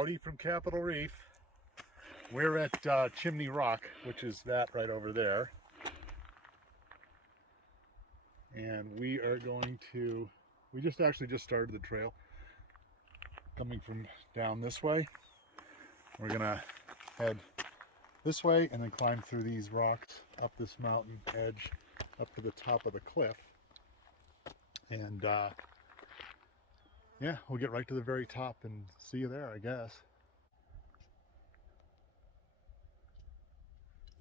Howdy from Capitol Reef. We're at Chimney Rock, which is that right over there. And we are going to, we just started the trail coming from down this way. We're gonna head this way and then climb through these rocks up this mountain edge up to the top of the cliff. And yeah, we'll get right to the very top and see you there, I guess.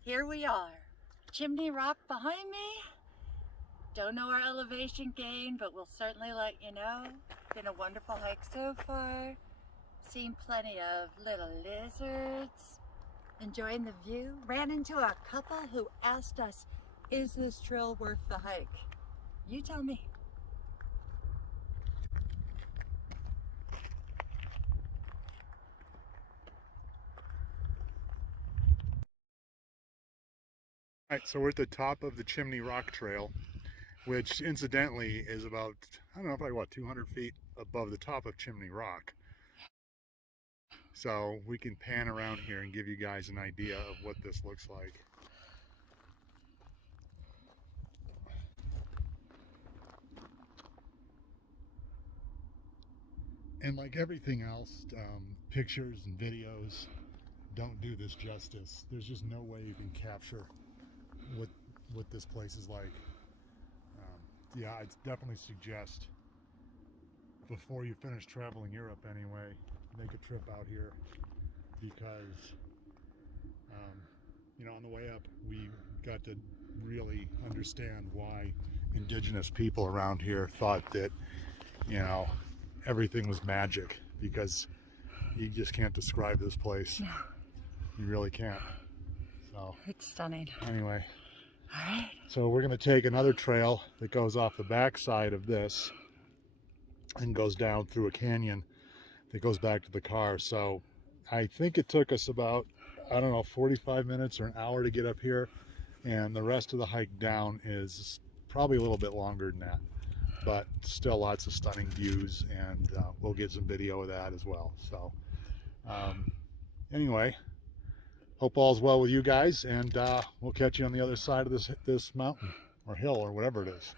Here we are, Chimney Rock behind me. Don't know our elevation gain, but we'll certainly let you know. Been a wonderful hike so far. Seen plenty of little lizards. Enjoying the view. Ran into a couple who asked us, is this trail worth the hike? You tell me. All right, so we're at the top of the Chimney Rock Trail, which incidentally is about, I don't know, probably what, 200 feet above the top of Chimney Rock. So we can pan around here and give you guys an idea of what this looks like. And like everything else, pictures and videos don't do this justice. There's just no way you can capture what this place is like. Yeah, I'd definitely suggest, before you finish traveling Europe anyway, make a trip out here, because you know, on the way up we got to really understand why indigenous people around here thought that, you know, everything was magic, because you just can't describe this place. No. You really can't. So It's stunning. anyway, All right. so we're going to take another trail that goes off the back side of this and goes down through a canyon that goes back to the car. So I think it took us about, I don't know, 45 minutes or an hour to get up here, and the rest of the hike down is probably a little bit longer than that, but still lots of stunning views, and we'll get some video of that as well. So anyway, hope all's well with you guys, and we'll catch you on the other side of this mountain or hill or whatever it is.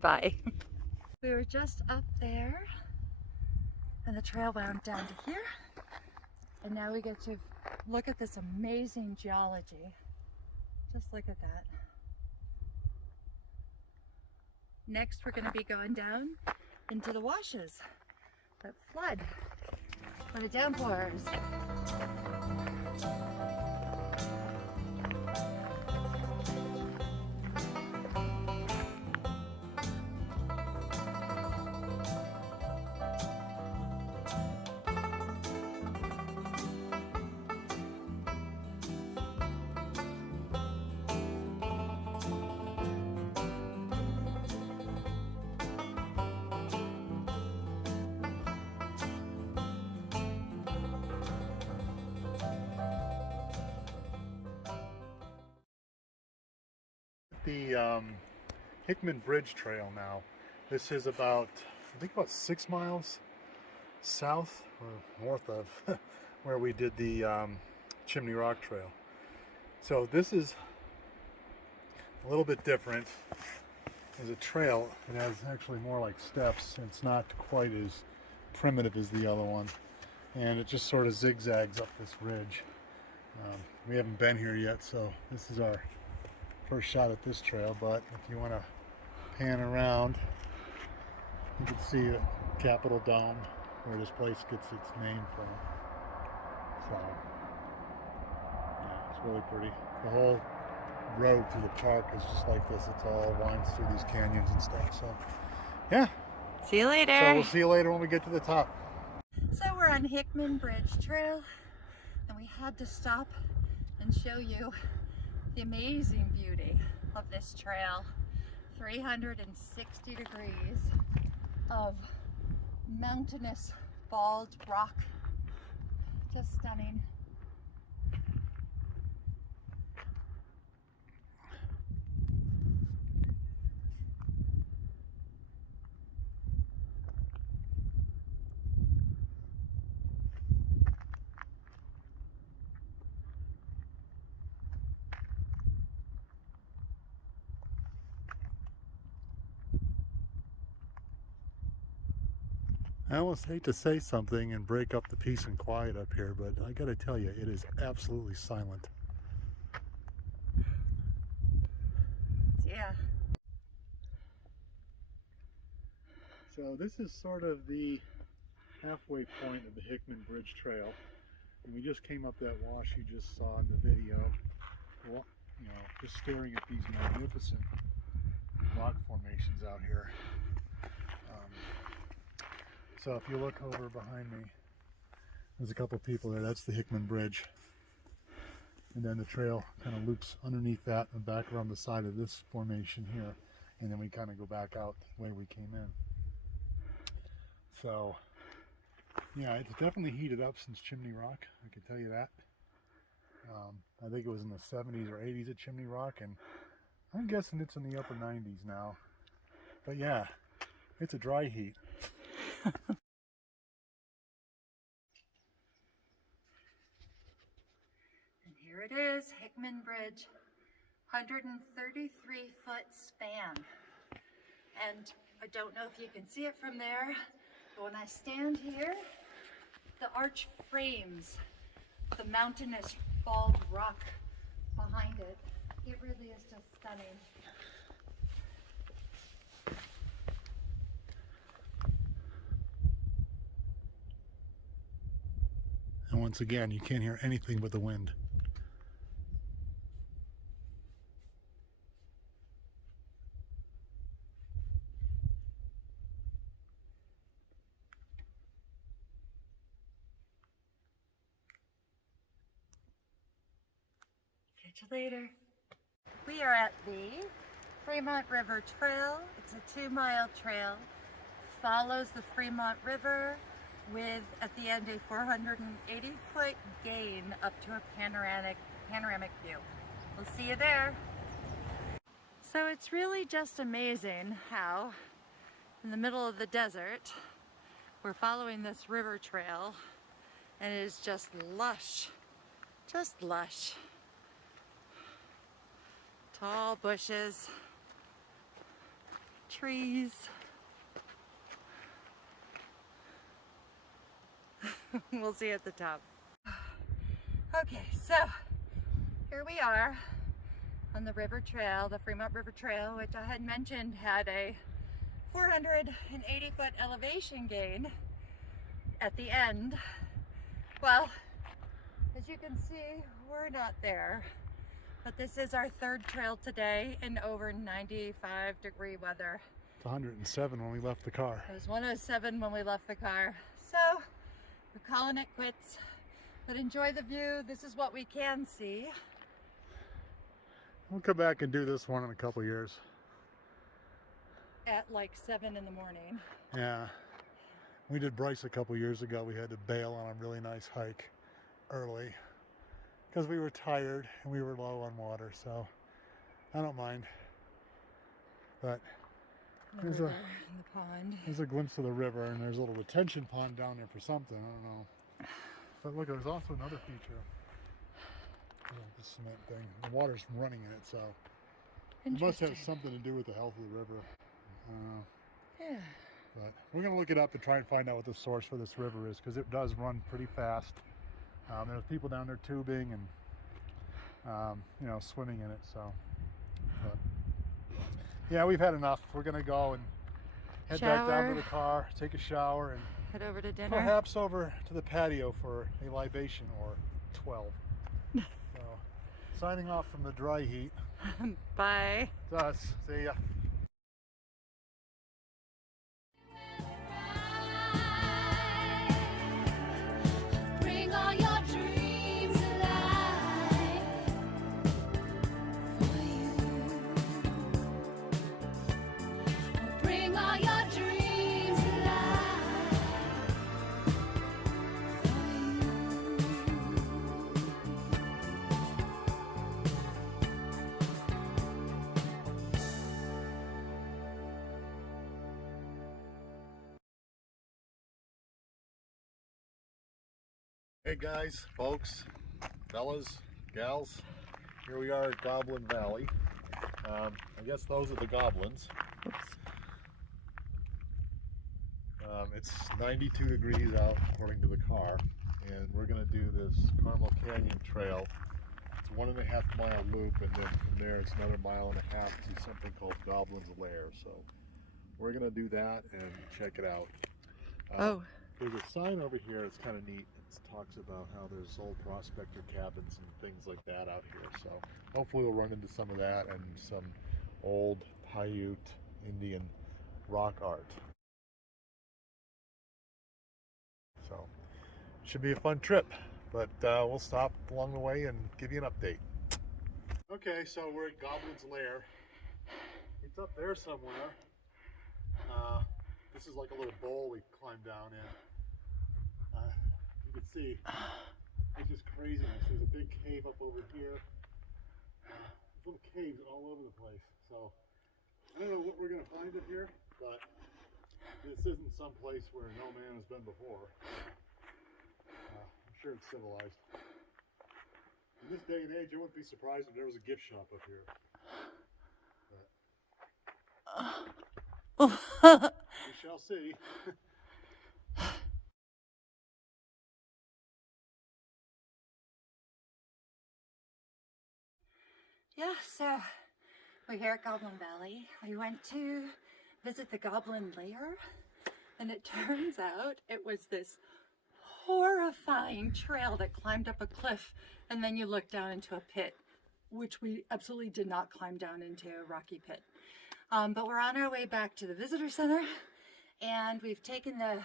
Bye. We were just up there and the trail wound down to here, and now we get to look at this amazing geology. Just look at that. Next we're going to be going down into the washes that flood when the downpours. The Hickman Bridge Trail now. This is about, I think about 6 miles south or north of where we did the Chimney Rock Trail. So this is a little bit different. As a trail, it has actually more like steps. It's not quite as primitive as the other one, and it just sort of zigzags up this ridge. We haven't been here yet, so this is our first shot at this trail, but if you want to pan around, you can see the Capitol Dome, where this place gets its name from. So yeah, it's really pretty. The whole road through the park is just like this. It's all winds through these canyons and stuff. So yeah, See you later. so we'll see you later when we get to the top. So we're on Hickman Bridge Trail, and we had to stop and show you the amazing beauty of this trail. 360 degrees of mountainous bald rock. Just stunning. I almost hate to say something and break up the peace and quiet up here, but I gotta tell you, it is absolutely silent. Yeah. So this is sort of the halfway point of the Hickman Bridge Trail. And we just came up that wash you just saw in the video. Well, you know, just staring at these magnificent rock formations out here. So if you look over behind me, there's a couple people there. That's the Hickman Bridge. And then the trail kind of loops underneath that and back around the side of this formation here. And then we kind of go back out the way we came in. So, yeah, it's definitely heated up since Chimney Rock, I can tell you that. I think it was in the 70s or 80s at Chimney Rock, and I'm guessing it's in the upper 90s now. But yeah, it's a dry heat. And here it is, Hickman Bridge, 133-foot span. And I don't know if you can see it from there, but when I stand here, the arch frames the mountainous bald rock behind it. It really is just stunning. And once again, you can't hear anything but the wind. Catch you later. We are at the Fremont River Trail. It's a 2-mile trail. Follows the Fremont River with, at the end, a 480-foot gain up to a panoramic view. We'll see you there. So it's really just amazing how, in the middle of the desert, we're following this river trail, and it is just lush. Just lush. Tall bushes, trees. We'll see you at the top. Okay, so here we are on the river trail, the Fremont River Trail, which I had mentioned had a 480-foot elevation gain at the end. Well, as you can see, we're not there. But this is our third trail today in over 95-degree weather. It's 107 when we left the car. It was 107 when we left the car. So we're calling it quits, but enjoy the view. This is what we can see. We'll come back and do this one in a couple years. At like 7 in the morning. Yeah. We did Bryce a couple years ago. We had to bail on a really nice hike early because we were tired and we were low on water, so I don't mind. But there's in the pond. There's a glimpse of the river, and there's a little retention pond down there for something, I don't know. But look, there's also another feature. Oh, the cement thing. The water's running in it, so it must have something to do with the health of the river. Yeah. But we're going to look it up and try and find out what the source for this river is, because it does run pretty fast. There's people down there tubing and, you know, swimming in it. So, but, yeah, we've had enough. We're going to go and head back down to the car, take a shower, and head over to dinner. Perhaps over to the patio for a libation or 12. So, signing off from the dry heat. Bye. It's us. See ya. Hey guys, folks, fellas, gals, here we are at Goblin Valley. I guess those are the goblins. It's 92 degrees out according to the car, and we're going to do this Carmel Canyon Trail. It's a 1.5 mile loop, and then from there it's another 1.5 miles to something called Goblin's Lair. So we're going to do that and check it out. There's a sign over here that's kind of neat. It talks about how there's old prospector cabins and things like that out here. So hopefully we'll run into some of that and some old Paiute Indian rock art. So should be a fun trip, but we'll stop along the way and give you an update. Okay, so we're at Goblin's Lair. It's up there somewhere. This is like a little bowl we climbed down in. You can see it's just craziness. There's a big cave up over here. There's little caves all over the place. So I don't know what we're gonna find up here, but this isn't some place where no man has been before. I'm sure it's civilized. In this day and age, I wouldn't be surprised if there was a gift shop up here. We shall see. Yeah, so we're here at Goblin Valley. We went to visit the Goblin Lair, and it turns out it was this horrifying trail that climbed up a cliff, and then you look down into a pit, which we absolutely did not climb down into, a rocky pit. But we're on our way back to the visitor center, and we've taken the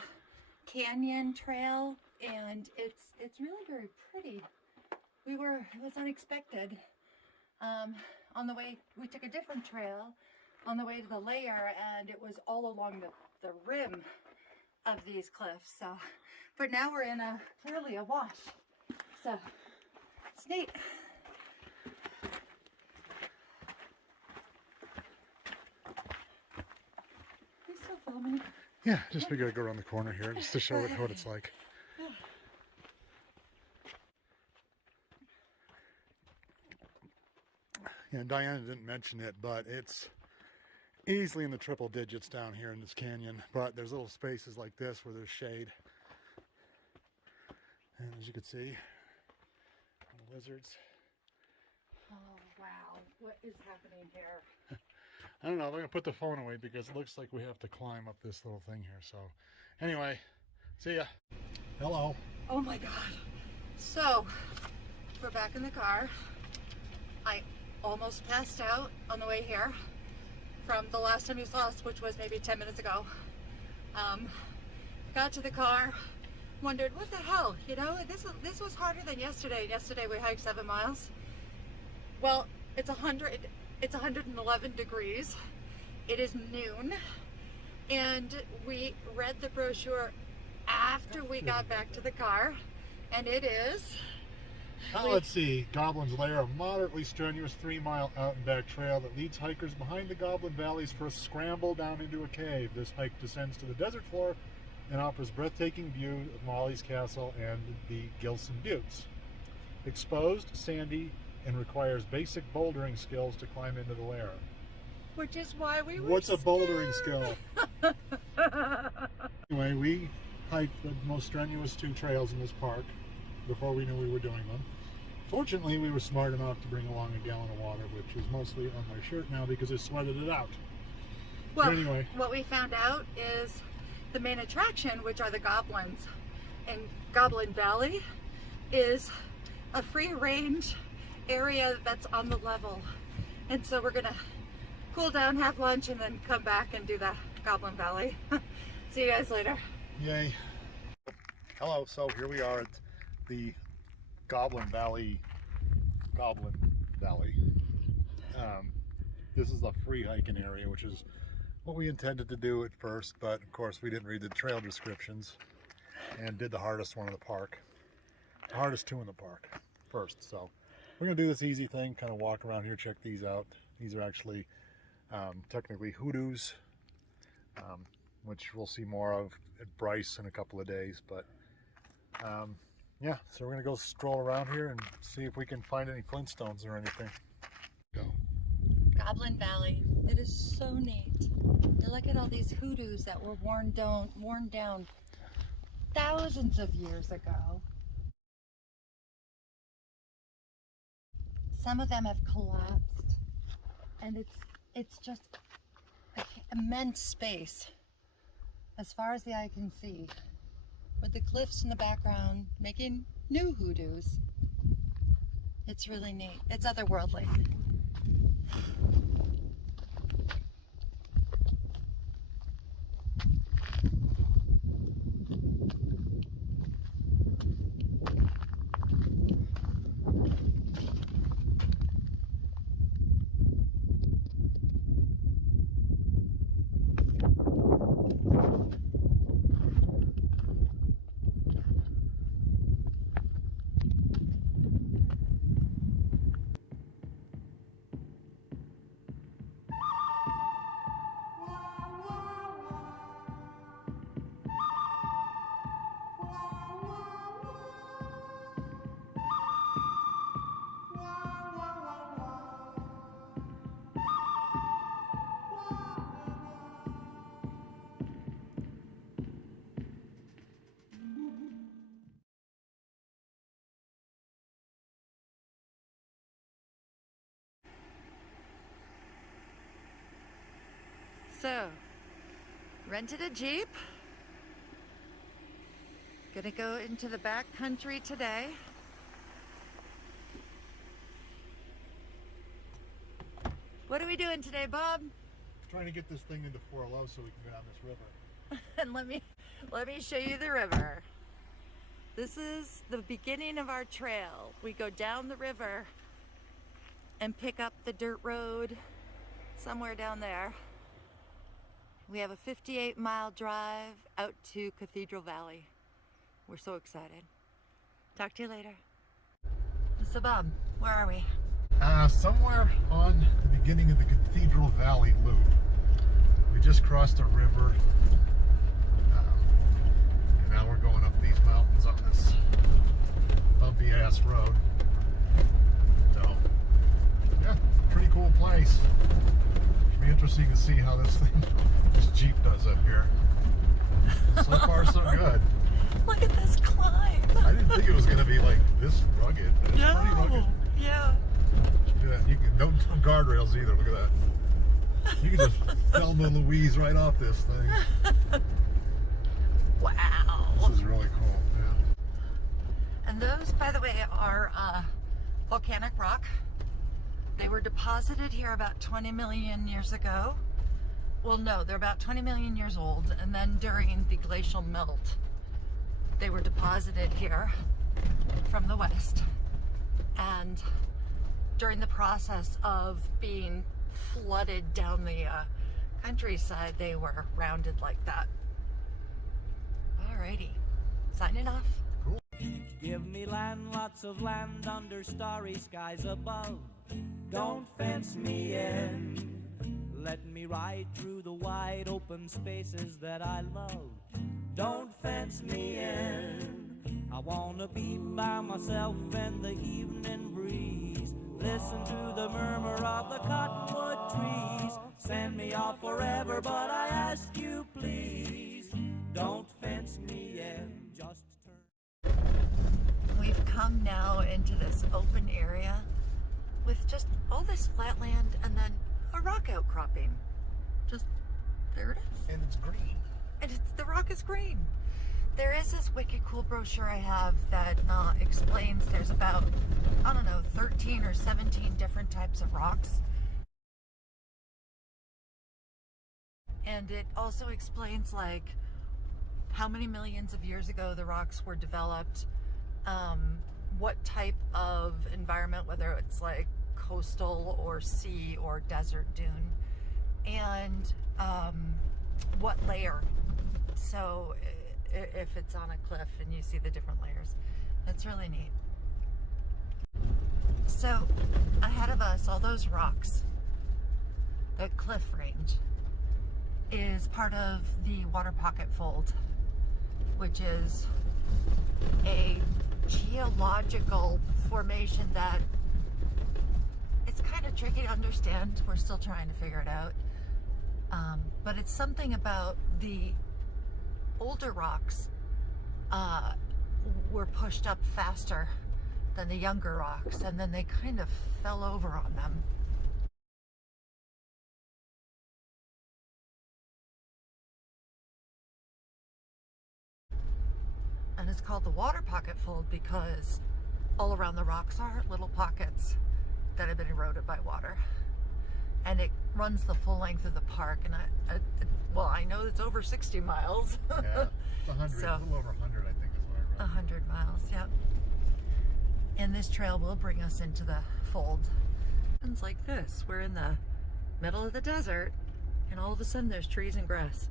canyon trail, and it's really very pretty. It was unexpected. On the way, we took a different trail on the way to the lair, and it was all along the rim of these cliffs. So, but now we're in clearly a wash. So it's neat. You still filming? Yeah, just figured I'd go around the corner here just to show it what it's like. Yeah, Diana didn't mention it, but it's easily in the triple digits down here in this canyon. But there's little spaces like this where there's shade. And as you can see, the lizards. Oh, wow. What is happening here? I don't know, I'm going to put the phone away because it looks like we have to climb up this little thing here. So anyway, see ya. Hello. Oh my God. So, we're back in the car. I almost passed out on the way here from the last time you saw us, which was maybe 10 minutes ago. Got to the car, wondered what the hell, you know, this was harder than yesterday. Yesterday we hiked 7 miles. Well, it's 111 degrees. It is noon, and we read the brochure after we got back to the car, and it is... Let's see, Goblin's Lair, a moderately strenuous 3-mile out and back trail that leads hikers behind the Goblin Valley's first scramble down into a cave. This hike descends to the desert floor and offers breathtaking view of Molly's Castle and the Gilson Buttes. Exposed, sandy, and requires basic bouldering skills to climb into the lair. Which is why we were What's a bouldering scared. skill? Anyway, we hiked the most strenuous 2 trails in this park before we knew we were doing them. Fortunately, we were smart enough to bring along a gallon of water, which is mostly on my shirt now because I sweated it out. Well, but anyway, what we found out is the main attraction, which are the goblins, and Goblin Valley is a free range area that's on the level. And so we're gonna cool down, have lunch, and then come back and do the Goblin Valley. See you guys later. Yay. Hello, so here we are at the Goblin Valley. This is a free hiking area, which is what we intended to do at first, but of course we didn't read the trail descriptions and did the hardest one in the park. The hardest 2 in the park first. So we're gonna do this easy thing, kind of walk around here, check these out. These are actually technically hoodoos, which we'll see more of at Bryce in a couple of days, but yeah, so we're gonna go stroll around here and see if we can find any Flintstones or anything. Go. Goblin Valley. It is so neat. You look at all these hoodoos that were worn down thousands of years ago. Some of them have collapsed, and it's just immense space as far as the eye can see, with the cliffs in the background making new hoodoos. It's really neat. It's otherworldly. So, rented a Jeep. Gonna go into the back country today. What are we doing today, Bob? Trying to get this thing into 4 Low so we can go down this river. And let me show you the river. This is the beginning of our trail. We go down the river and pick up the dirt road somewhere down there. We have a 58-mile drive out to Cathedral Valley. We're so excited. Talk to you later. So Bob, where are we? Somewhere on the beginning of the Cathedral Valley loop. We just crossed a river, and now we're going up these mountains on this bumpy ass road. So, yeah, pretty cool place. It'll be interesting to see how this Jeep does up here. So far, so good. Look at this climb. I didn't think it was going to be like this rugged. It's pretty rugged. Yeah. Yeah, you can, no guardrails either. Look at that. You can just Thelma and Louise right off this thing. Wow. This is really cool. Yeah. And those, by the way, are volcanic rock. They were deposited here about 20 million years ago. Well, no, they're about 20 million years old. And then during the glacial melt, they were deposited here from the west. And during the process of being flooded down the countryside, they were rounded like that. Alrighty, signing off. Cool. Give me land, lots of land under starry skies above. Don't fence me in. Let me ride through the wide open spaces that I love. Don't fence me in. I wanna be by myself in the evening breeze. Listen to the murmur of the cottonwood trees. Send me off forever, but I ask you please, don't fence me in, just turn. We've come now into this open area with just all this flat land and then a rock outcropping. Just, there it is. And it's green. And the rock is green. There is this wicked cool brochure I have that explains there's about, I don't know, 13 or 17 different types of rocks. And it also explains like how many millions of years ago the rocks were developed, what type of environment, whether it's like coastal or sea or desert dune, and what layer. So if it's on a cliff and you see the different layers, that's really neat. So ahead of us, all those rocks, the cliff range, is part of the Water Pocket Fold, which is a geological formation that it's kind of tricky to understand. We're still trying to figure it out. But it's something about the older rocks were pushed up faster than the younger rocks, and then they kind of fell over on them. And it's called the water pocket fold because all around the rocks are little pockets that have been eroded by water. And it runs the full length of the park, and I know it's over 60 miles. Yeah, it's 100, So, a little over 100, I think is what I read. 100 miles, yep. And this trail will bring us into the fold. It's like this. We're in the middle of the desert, and all of a sudden there's trees and grass.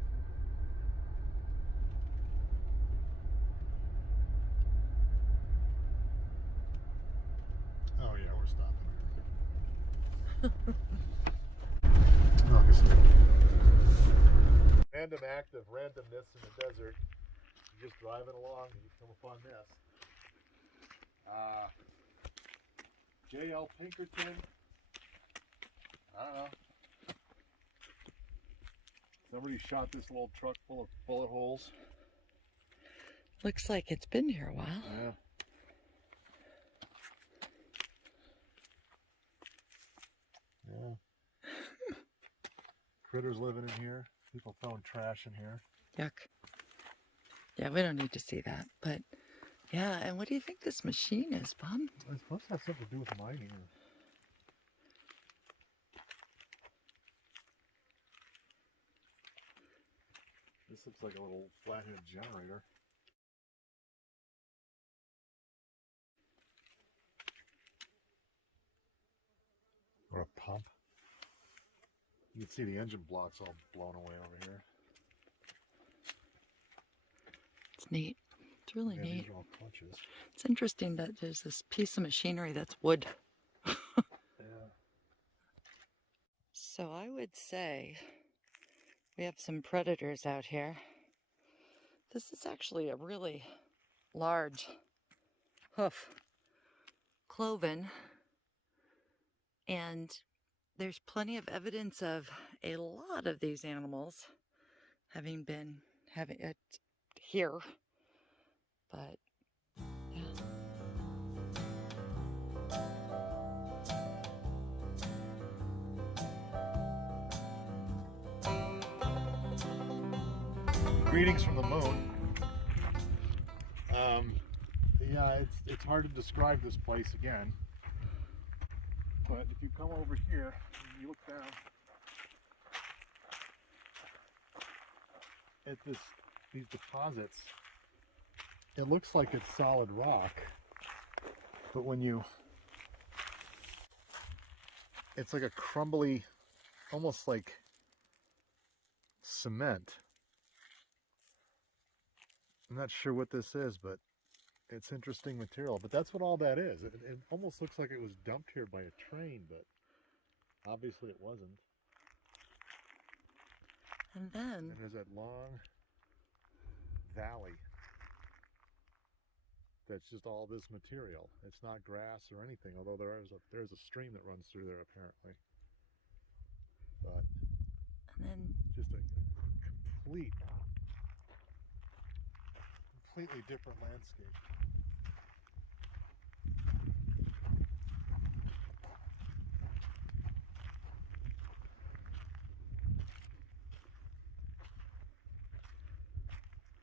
Oh yeah, we're stopping here. Oh, I guess random act of randomness in the desert. You're just driving along and you come upon this. J.L. Pinkerton. I don't know. Somebody shot this little truck full of bullet holes. Looks like it's been here a while. Yeah. Yeah. Critters living in here. People throwing trash in here. Yuck. Yeah, we don't need to see that, but yeah, and what do you think this machine is, Bob? It's supposed to have something to do with mining. This looks like a little flathead generator. Or a pump. You can see the engine blocks all blown away over here. It's neat. It's really Yeah, neat. these are all clutches. It's interesting that there's this piece of machinery that's wood. Yeah. So I would say we have some predators out here. This is actually a really large hoof cloven, and there's plenty of evidence of a lot of these animals having it here, but yeah. Greetings from the moon. Yeah, it's hard to describe this place again. But if you come over here and you look down at these deposits, it looks like it's solid rock. But it's like a crumbly, almost like cement. I'm not sure what this is, but it's interesting material. But that's what all that is. It almost looks like it was dumped here by a train, but obviously it wasn't. And then And there's that long valley that's just all this material. It's not grass or anything, although there's a stream that runs through there apparently. But just a completely different landscape.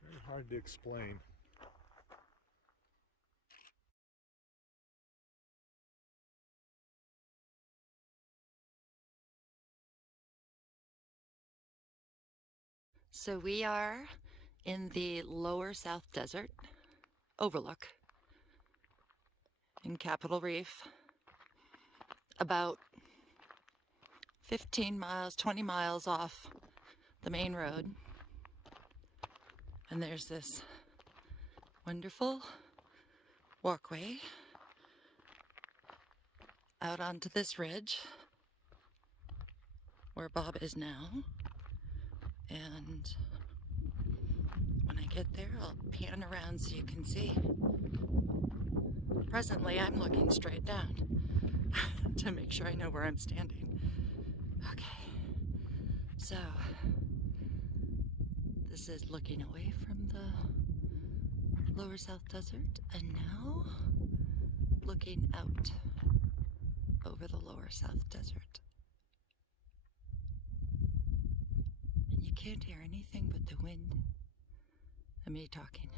Very hard to explain. So we are in the lower South Desert overlook in Capitol Reef, about 15 miles, 20 miles off the main road. And there's this wonderful walkway out onto this ridge where Bob is now. And when I get there, I'll pan around so you can see. Presently, I'm looking straight down. to make sure I know where I'm standing. Okay, so this is looking away from the lower South Desert, and now looking out over the lower South Desert. And you can't hear anything but the wind and me talking.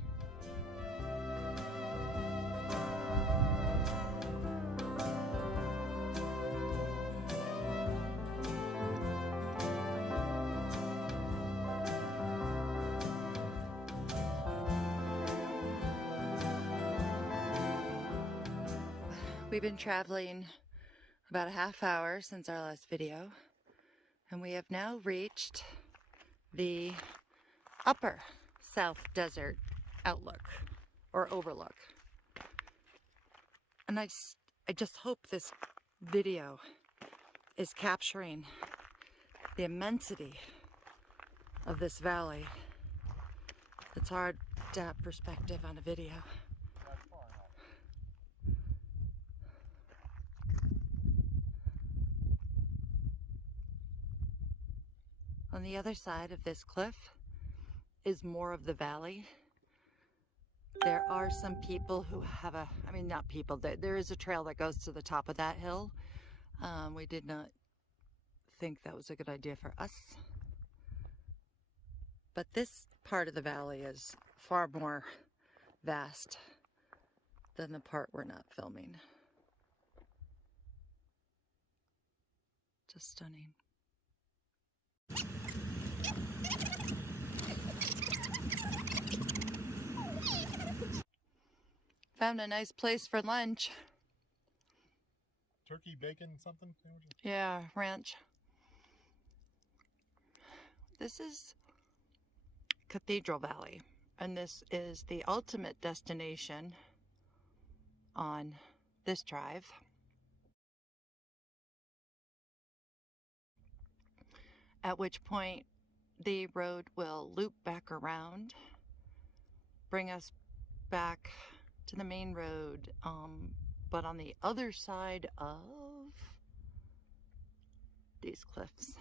We've been traveling about a half hour since our last video, and we have now reached the upper South Desert outlook or overlook. And I just hope this video is capturing the immensity of this valley. It's hard to have perspective on a video. On the other side of this cliff is more of the valley. There are some people who have not people, there is a trail that goes to the top of that hill. We did not think that was a good idea for us. But this part of the valley is far more vast than the part we're not filming. Just stunning. Found a nice place for lunch. Turkey, bacon, something? Yeah, ranch. This is Cathedral Valley, and this is the ultimate destination on this drive. At which point the road will loop back around, bring us back to the main road, but on the other side of these cliffs.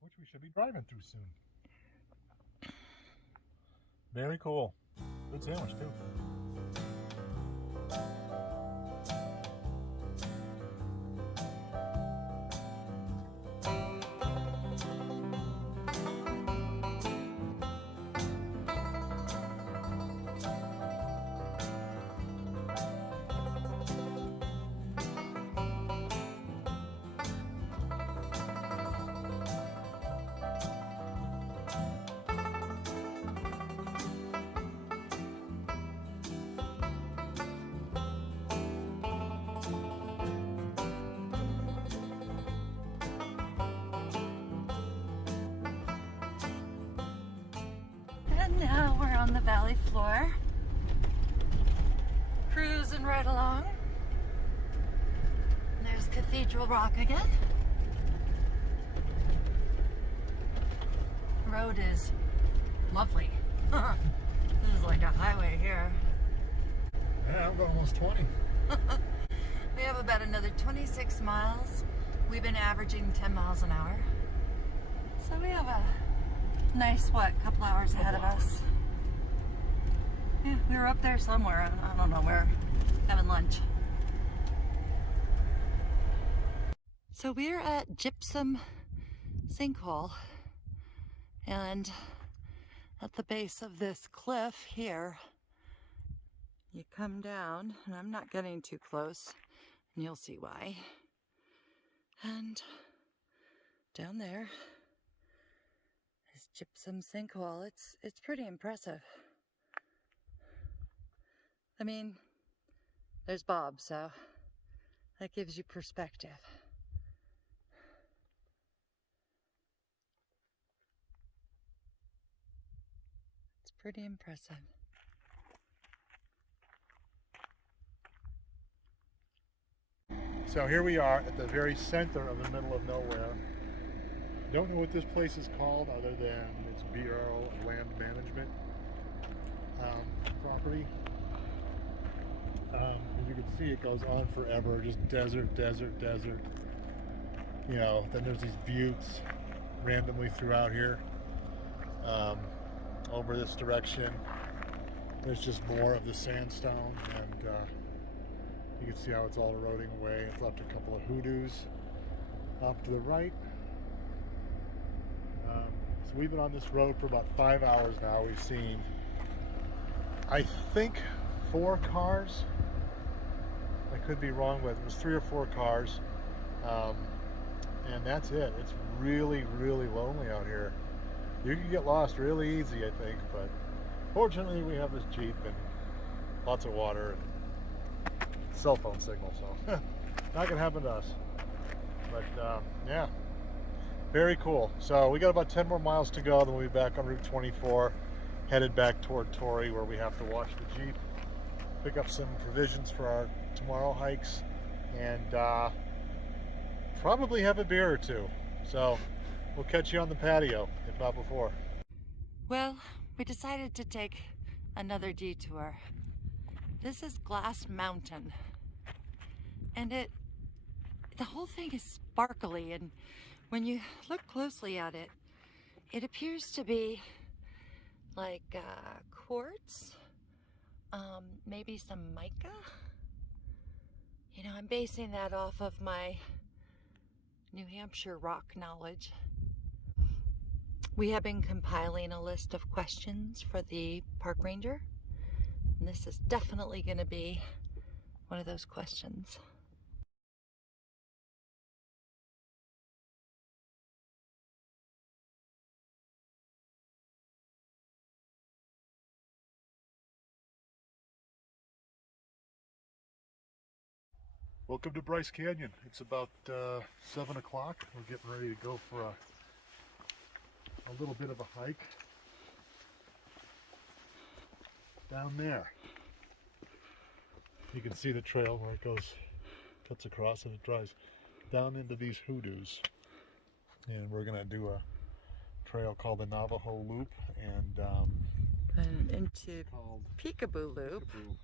Which we should be driving through soon. Very cool. Good sandwich too. And now we're on the valley floor, cruising right along. And there's Cathedral Rock again. The road is lovely. This is like a highway here. Yeah, I'm going almost 20. We have about another 26 miles. We've been averaging 10 miles an hour. So we have a nice, couple hours ahead of us. Yeah, we were up there somewhere. I don't know where, having lunch. So we're at Gypsum Sinkhole, and at the base of this cliff here, you come down, and I'm not getting too close, and you'll see why. And down there is Gypsum Sinkhole. It's pretty impressive. I mean, there's Bob, so that gives you perspective. It's pretty impressive. So here we are at the very center of the middle of nowhere. Don't know what this place is called other than it's Bureau of Land Management property. As you can See, it goes on forever, just desert, desert, desert. You know, then there's these buttes randomly throughout here. Over this direction, there's just more of the sandstone, and you can see how it's all eroding away. It's left a couple of hoodoos off to the right. So we've been on this road for about 5 hours now. We've seen, I think, 4 cars. I could be wrong, but it was 3 or 4 cars. And that's it. It's really, really lonely out here. You can get lost really easy, I think, but fortunately we have this Jeep and lots of water and cell phone signal, so not gonna happen to us. But yeah, very cool. So we got about 10 more miles to go, then we'll be back on Route 24, headed back toward Torrey, where we have to wash the Jeep, pick up some provisions for our tomorrow hikes, and probably have a beer or two. So we'll catch you on the patio, if not before. Well, we decided to take another detour. This is Glass Mountain, and the whole thing is sparkly, and when you look closely at it, it appears to be like quartz, maybe some mica. You know, I'm basing that off of my New Hampshire rock knowledge. We have been compiling a list of questions for the park ranger, and this is definitely going to be one of those questions. Welcome to Bryce Canyon. It's about 7 o'clock. We're getting ready to go for a little bit of a hike down there. You can see the trail where it goes, cuts across, and it drives down into these hoodoos. And we're gonna do a trail called the Navajo Loop And into called Peekaboo Loop. Peekaboo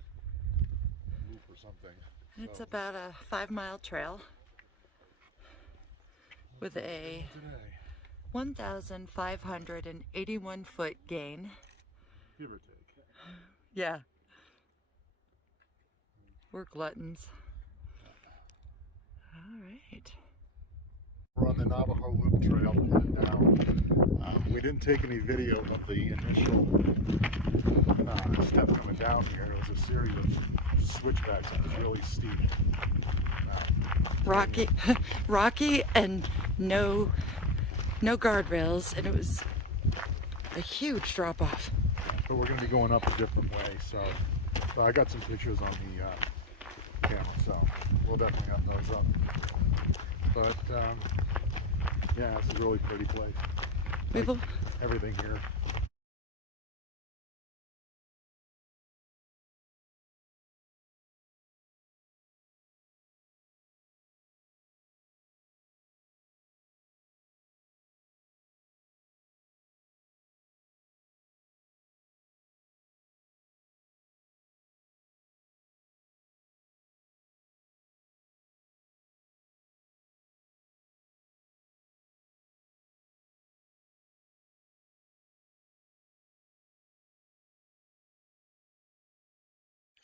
Loop or something. It's So, about a 5-mile trail with a today, 1,581 foot gain. give or take. Yeah. We're gluttons. All right. We're on the Navajo Loop Trail headed down. We didn't take any video of the initial step coming down here. It was a series of switchbacks. It was really steep. Rocky and no guardrails, and it was a huge drop off. But we're going to be going up a different way. So I got some pictures on the camera, so we'll definitely have those up. But yeah, it's a really pretty place. Like everything here.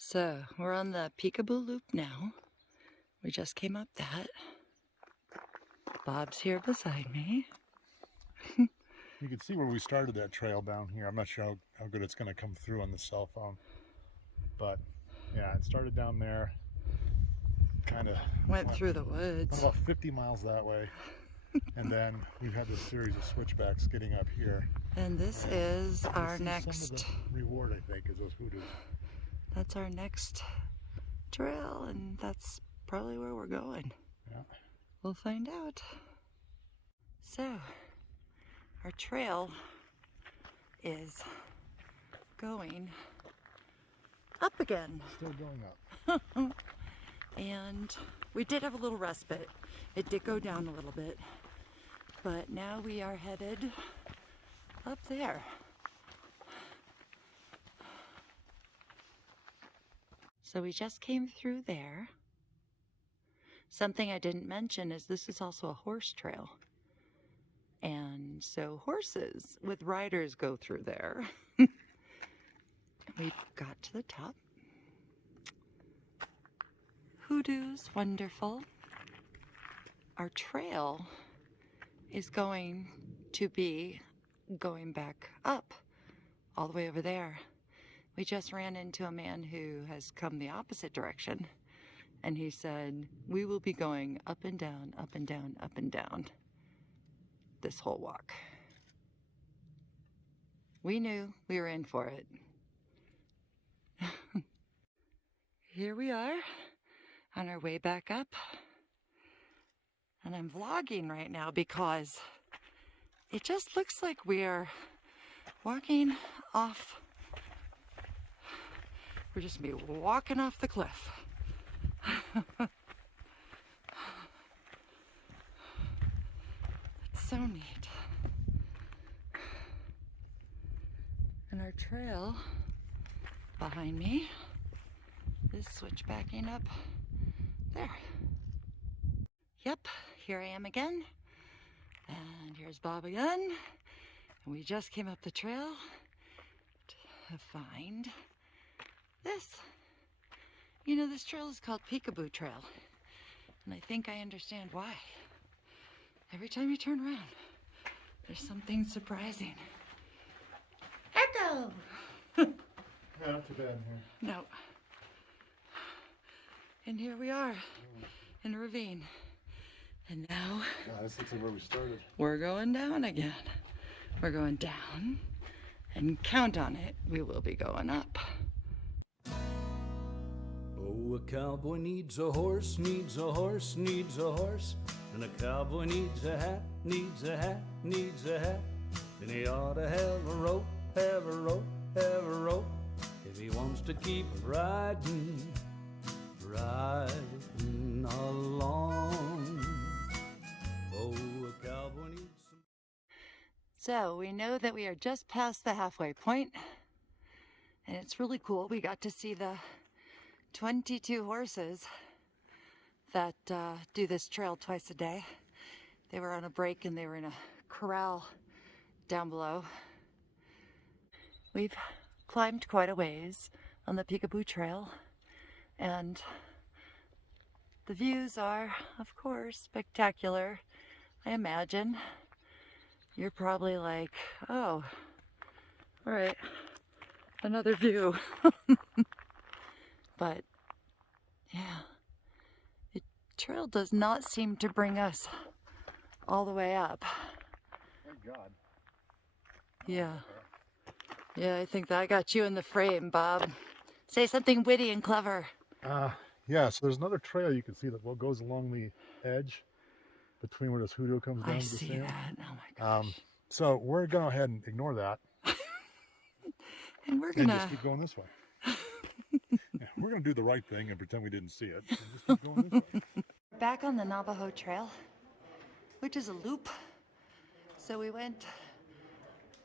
So we're on the Peekaboo Loop now. We just came up that. Bob's here beside me. You can see where we started that trail down here. I'm not sure how good it's going to come through on the cell phone. But yeah, it started down there. Kind of went through the woods. About 50 miles that way. And then we've had this series of switchbacks getting up here. And this is our Some of next the reward, I think, is those hoodoos. That's our next trail, and that's probably where we're going. Yeah. We'll find out. So, our trail is going up again. Still going up. And we did have a little respite. It did go down a little bit, but now we are headed up there. So we just came through there. Something I didn't mention is this is also a horse trail. And so horses with riders go through there. We got to the top. Hoodoo's wonderful. Our trail is going to be going back up all the way over there. We just ran into a man who has come the opposite direction, and he said, we will be going up and down, up and down, up and down this whole walk. We knew we were in for it. Here we are on our way back up. And I'm vlogging right now because it just looks like we are walking off. We're just gonna be walking off the cliff. It's so neat. And our trail behind me is switchbacking up there. Yep, here I am again. And here's Bob again. And we just came up the trail to find this. You know, this trail is called Peekaboo Trail. And I think I understand why. Every time you turn around, there's something surprising. Echo! Yeah, not too bad in here. No. And here we are in a ravine. And now God, this looks like where we started. we're going down again. We're going down, and count on it, we will be going up. Oh, a cowboy needs a horse, needs a horse, needs a horse. And a cowboy needs a hat, needs a hat, needs a hat. And he ought to have a rope, have a rope, have a rope. If he wants to keep riding, riding along. Oh, a cowboy needs some... So we know that we are just past the halfway point, and it's really cool. We got to see the 22 horses that do this trail twice a day. They were on a break and they were in a corral down below. We've climbed quite a ways on the Peekaboo Trail, and the views are, of course, spectacular. I imagine you're probably like, oh, all right, another view. But yeah, the trail does not seem to bring us all the way up. Thank God. Yeah. Yeah, I think that got you in the frame, Bob. Say something witty and clever. Yeah, so there's another trail you can see that goes along the edge between where this hoodoo comes down I to the see sand. that. Oh my gosh. So we're going to go ahead and ignore that And we're and gonna, just keep going this way. Yeah, we're going to do the right thing and pretend we didn't see it. And just keep going this way. back on the Navajo Trail, which is a loop. So we went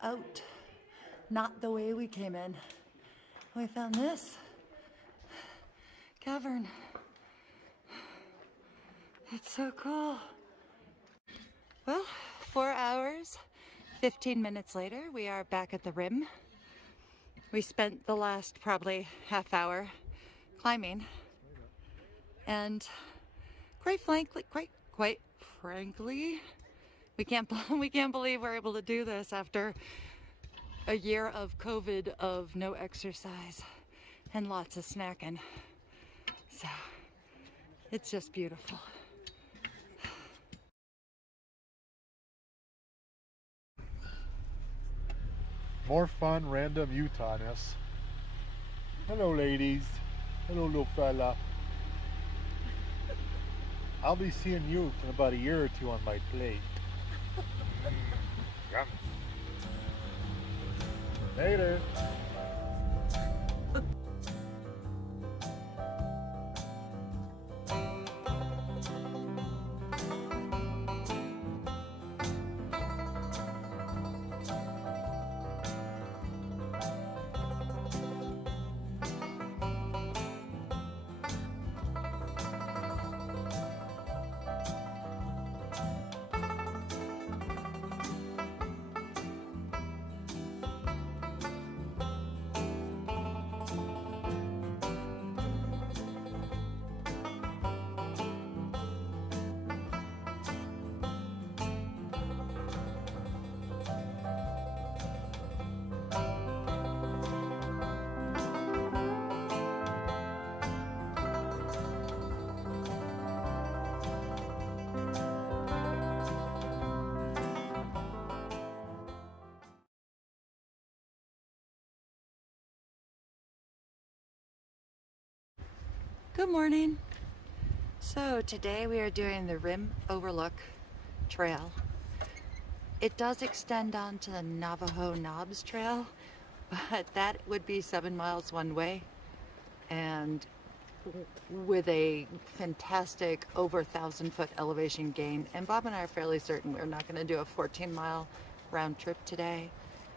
out, not the way we came in. We found this cavern. It's so cool. Well, 4 hours, 15 minutes later, we are back at the rim. We spent the last probably half hour climbing, and quite frankly, we can't believe we're able to do this after a year of COVID, of no exercise and lots of snacking. So it's just beautiful. More fun, random Utah-ness. Hello, ladies. Hello, little fella. I'll be seeing you in about a year or two on my plate. Yum. Later. Good morning. So today we are doing the Rim Overlook Trail. It does extend on to the Navajo Knobs Trail, but that would be 7 miles one way and with a fantastic over 1,000-foot elevation gain. And Bob and I are fairly certain we're not going to do a 14-mile round trip today.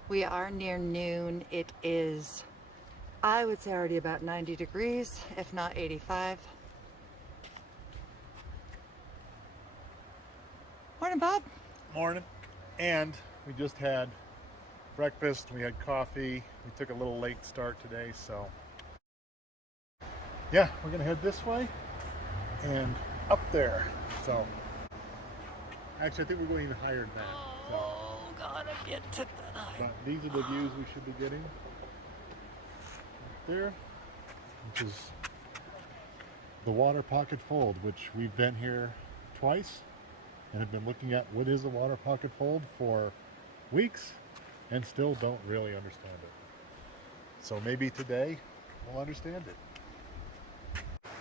We are near noon. It is, I would say, already about 90 degrees, if not 85. Morning, Bob. Morning. And we just had breakfast, we had coffee. We took a little late start today, so yeah, we're gonna head this way and up there. So actually, I think we're going even higher than that. Oh, gotta get to that. But these are the views we should be getting. There, which is the Water Pocket Fold, which we've been here twice and have been looking at what is a water pocket fold for weeks and still don't really understand it. So maybe today we'll understand it.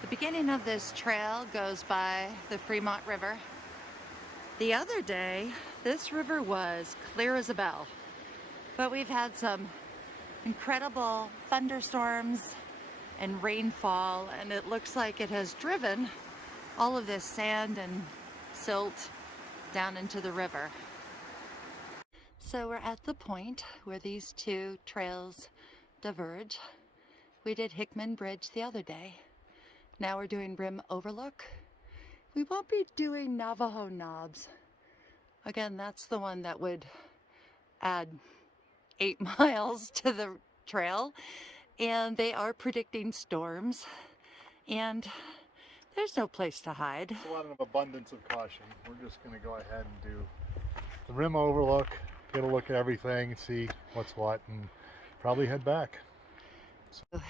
The beginning of this trail goes by the Fremont River. The other day, this river was clear as a bell, but we've had some incredible thunderstorms and rainfall, and it looks like it has driven all of this sand and silt down into the river. So we're at the point where these two trails diverge. We did Hickman Bridge the other day. Now we're doing Rim Overlook. We won't be doing Navajo Knobs. Again, that's the one that would add 8 miles to the trail. And they are predicting storms. And there's no place to hide. It's a lot of abundance of caution. We're just going to go ahead and do the Rim Overlook, get a look at everything, see what's what, and probably head back. So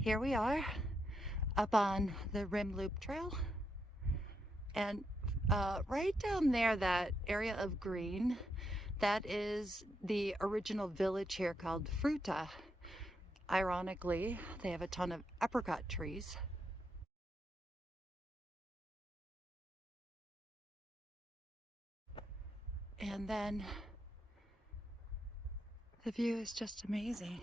here we are up on the Rim Loop Trail. And right down there, that area of green, that is the original village here called Fruta. Ironically, they have a ton of apricot trees. And then the view is just amazing.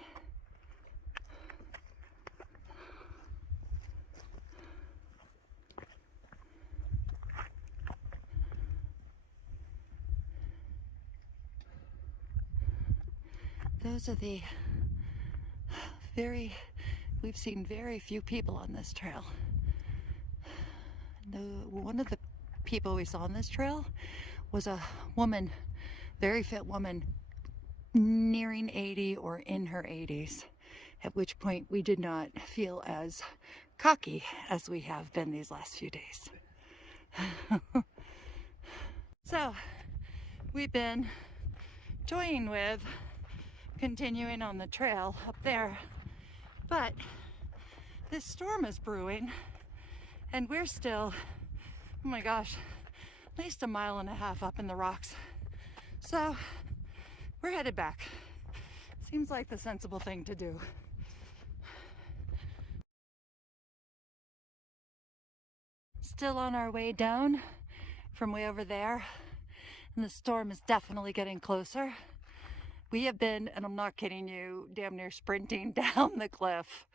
Those are the we've seen very few people on this trail. One of the people we saw on this trail was a woman, very fit woman, nearing 80 or in her 80s, at which point we did not feel as cocky as we have been these last few days. So we've been toying with continuing on the trail up there, but this storm is brewing and we're still, oh my gosh, at least 1.5 miles up in the rocks. So we're headed back. Seems like the sensible thing to do. Still on our way down from way over there, and the storm is definitely getting closer. We have been, and I'm not kidding you, damn near sprinting down the cliff.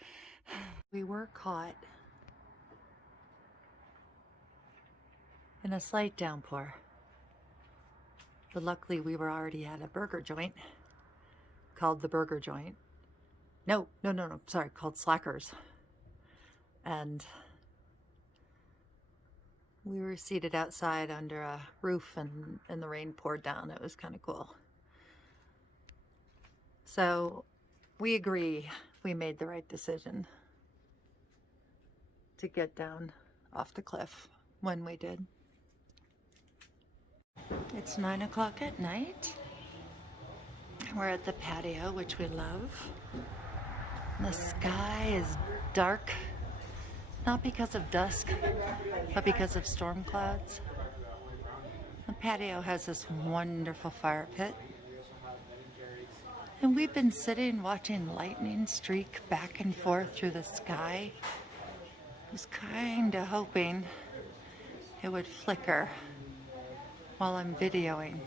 We were caught in a slight downpour, but luckily we were already at a burger joint called the Burger Joint. No, sorry, called Slackers. And we were seated outside under a roof and the rain poured down. It was kind of cool. So we agree we made the right decision to get down off the cliff when we did. It's 9 o'clock at night. We're at the patio, which we love. The sky is dark, not because of dusk, but because of storm clouds. The patio has this wonderful fire pit. And we've been sitting watching lightning streak back and forth through the sky. was kind of hoping it would flicker while I'm videoing.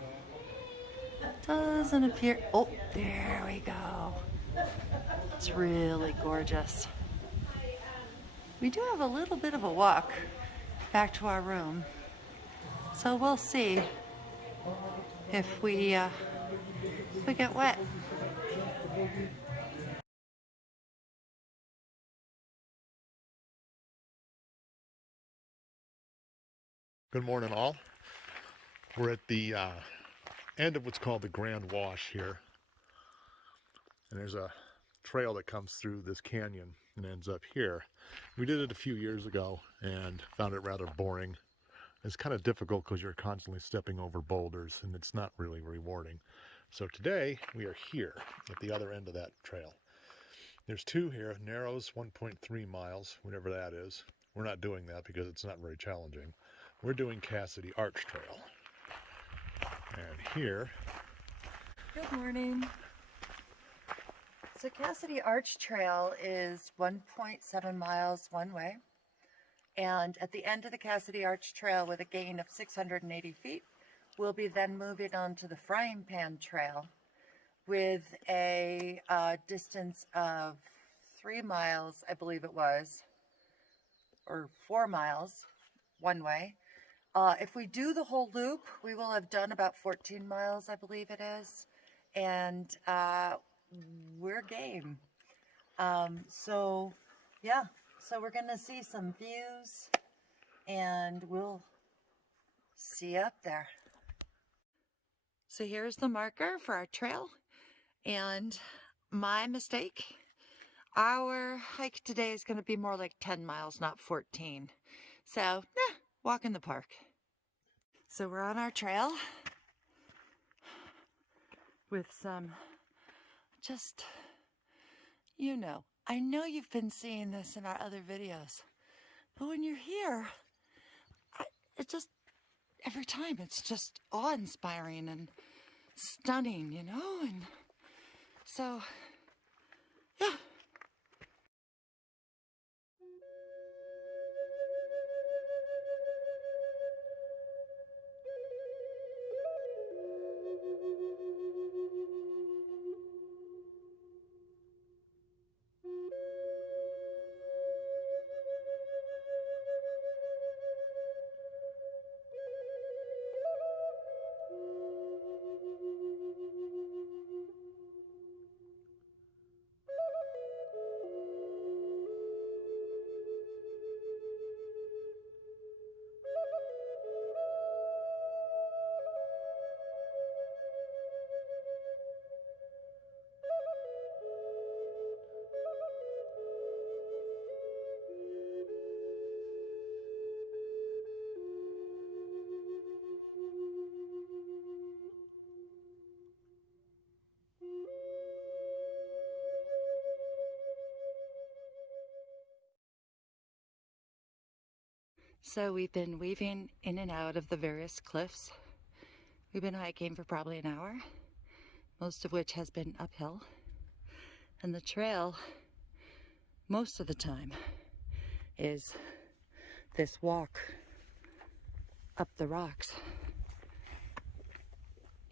Doesn't appear. Oh, there we go. It's really gorgeous. We do have a little bit of a walk back to our room, so we'll see if we get wet. Good morning, all. We're at the end of what's called the Grand Wash here. And there's a trail that comes through this canyon and ends up here. We did it a few years ago and found it rather boring. It's kind of difficult because you're constantly stepping over boulders and it's not really rewarding. So today we are here at the other end of that trail. There's two here, Narrows 1.3 miles, whatever that is. We're not doing that because it's not very challenging. We're doing Cassidy Arch Trail. And here... Good morning. So Cassidy Arch Trail is 1.7 miles one way. And at the end of the Cassidy Arch Trail with a gain of 680 feet, we'll be then moving on to the Frying Pan Trail with a distance of 3 miles, I believe it was, or 4 miles one way. If we do the whole loop, we will have done about 14 miles, I believe it is. And we're game. So we're gonna see some views and we'll see you up there. So here's the marker for our trail and my mistake. Our hike today is gonna be more like 10 miles, not 14. So, walk in the park. So we're on our trail with some just, I know you've been seeing this in our other videos, but when you're here, every time it's just awe-inspiring and stunning, and so, yeah. So we've been weaving in and out of the various cliffs. We've been hiking for probably an hour, most of which has been uphill. And the trail, most of the time, is this walk up the rocks.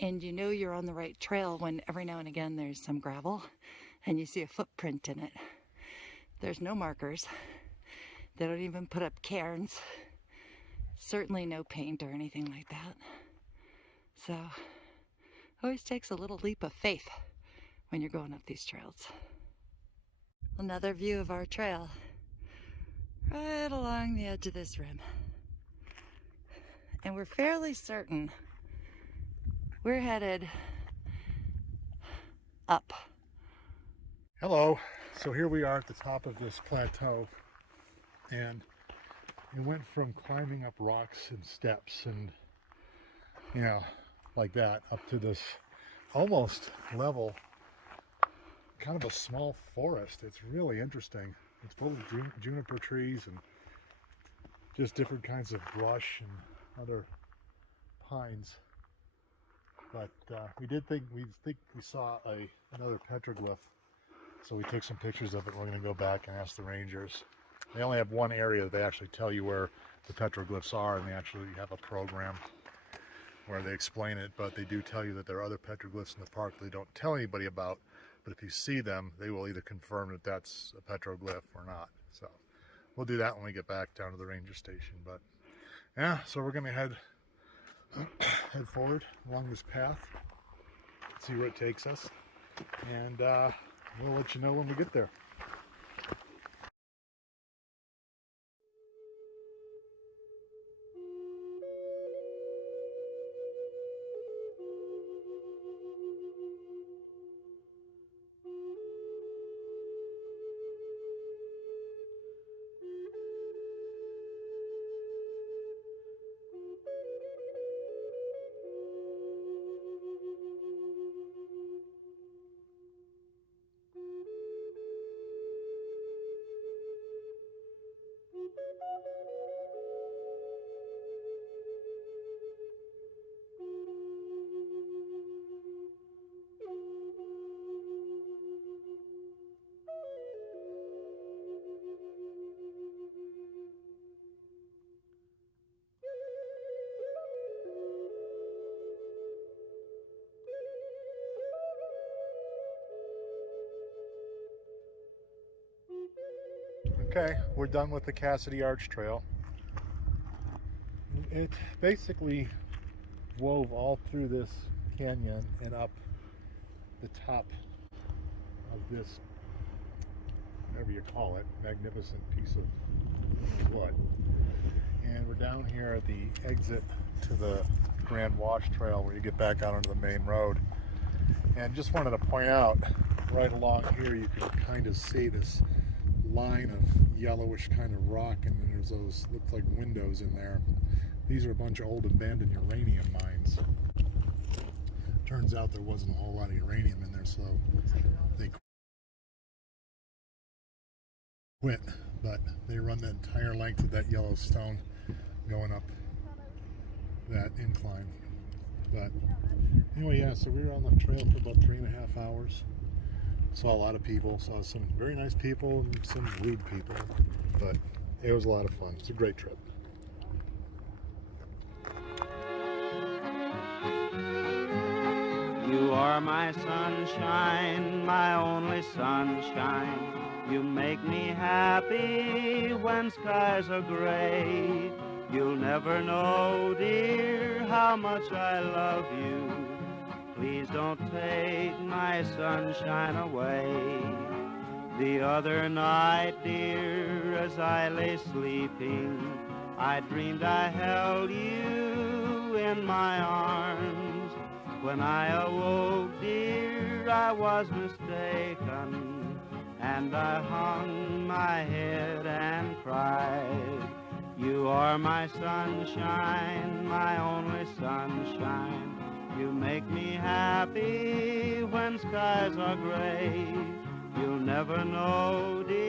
And you know you're on the right trail when every now and again there's some gravel and you see a footprint in it. There's no markers. They don't even put up cairns. Certainly no paint or anything like that. So, it always takes a little leap of faith when you're going up these trails. Another view of our trail, right along the edge of this rim. And we're fairly certain we're headed up. Hello. So here we are at the top of this plateau, and it went from climbing up rocks and steps and, like that, up to this almost level, kind of a small forest. It's really interesting. It's full of juniper trees and just different kinds of brush and other pines. But we think we saw another petroglyph, so we took some pictures of it. We're going to go back and ask the rangers They only have one area that they actually tell you where the petroglyphs are, and they actually have a program where they explain it, but they do tell you that there are other petroglyphs in the park they don't tell anybody about, but if you see them, they will either confirm that that's a petroglyph or not. So we'll do that when we get back down to the ranger station. But yeah, so we're gonna head forward along this path, see where it takes us, and we'll let you know when we get there. Okay, we're done with the Cassidy Arch Trail. It basically wove all through this canyon and up the top of this, whatever you call it, magnificent piece of wood. And we're down here at the exit to the Grand Wash Trail where you get back out onto the main road. And just wanted to point out, right along here you can kind of see this line of yellowish kind of rock, and then there's those look like windows in there. These are a bunch of old abandoned uranium mines. Turns out there wasn't a whole lot of uranium in there, so they quit, but they run the entire length of that yellow stone going up that incline. But anyway, yeah, so we were on the trail for about 3.5 hours. Saw a lot of people, saw some very nice people and some rude people, but it was a lot of fun. It's a great trip. You are my sunshine, my only sunshine. You make me happy when skies are gray. You'll never know, dear, how much I love you. Please don't take my sunshine away. The other night, dear, as I lay sleeping, I dreamed I held you in my arms. When I awoke, dear, I was mistaken, and I hung my head and cried. You are my sunshine, my only sunshine. You make me happy when skies are gray. You'll never know, dear,